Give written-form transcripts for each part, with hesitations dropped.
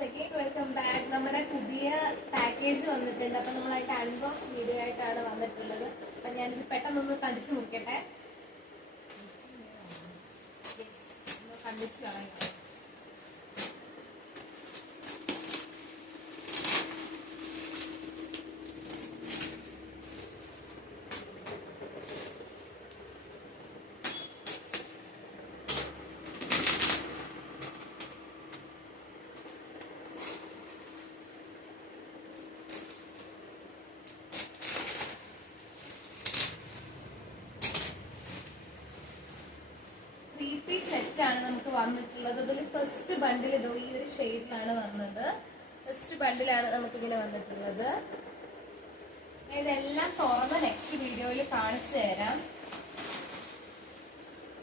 Guys, again welcome back. നമ്മുടെ പുതിയ package വന്നിട്ടുണ്ട്. അപ്പൊ നമ്മളായിട്ട് അൺബോക്സ് വീഡിയോ ആയിട്ടാണ് വന്നിട്ടുള്ളത്. അപ്പൊ ഞാനിത് പെട്ടെന്നൊന്ന് കണ്ടിച്ചു മുറിക്കട്ടെ. കണ്ടിച്ചു കളയാം. സെറ്റ് ആണ് നമുക്ക് വന്നിട്ടുള്ളത്. അതിൽ ഫസ്റ്റ് ബണ്ടിൽ ഇതോ ഈ ഒരു ഷെയ്ഡിലാണ് വന്നത്. ഫസ്റ്റ് ബണ്ടിലാണ് നമുക്ക് ഇങ്ങനെ വന്നിട്ടുള്ളത്. ഇതെല്ലാം തുറന്ന് നെക്സ്റ്റ് വീഡിയോയിൽ കാണിച്ചു തരാം.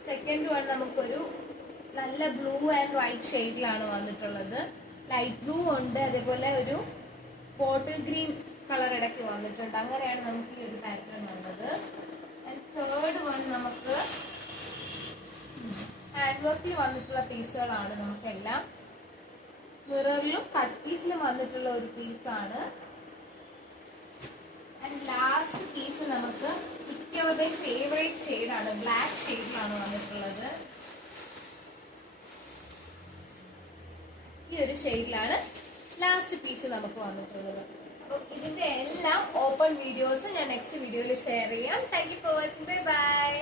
സെക്കൻഡ് വൺ നമുക്കൊരു നല്ല ബ്ലൂ ആൻഡ് വൈറ്റ് ഷെയ്ഡിലാണ് വന്നിട്ടുള്ളത്. ലൈറ്റ് ബ്ലൂ ഉണ്ട്, അതേപോലെ ഒരു ബോട്ടിൽ ഗ്രീൻ കളർ ഇടയ്ക്ക് വന്നിട്ടുണ്ട്. അങ്ങനെയാണ് നമുക്ക് ഈ ഒരു പാറ്റേൺ വന്നത്. തേർഡ് വൺ നമുക്ക് ഹാൻഡ് വർക്കിൽ വന്നിട്ടുള്ള പീസുകളാണ്. നമുക്കെല്ലാം മിററിലും കട്ട് പീസിലും വന്നിട്ടുള്ള ഒരു പീസാണ്. ആൻഡ് ലാസ്റ്റ് പീസ് നമുക്ക് മിക്കവരുടെ ഫേവറേറ്റ് ഷെയ്ഡാണ്, ബ്ലാക്ക് ഷെയ്ഡിലാണ് വന്നിട്ടുള്ളത്. ഈ ഒരു ഷെയ്ഡിലാണ് ലാസ്റ്റ് പീസ് നമുക്ക് വന്നിട്ടുള്ളത്. അപ്പോൾ ഇതിന്റെ എല്ലാം ഓപ്പൺ വീഡിയോസ് ഞാൻ നെക്സ്റ്റ് വീഡിയോയിൽ ഷെയർ ചെയ്യാം. Thank you for watching. Bye bye.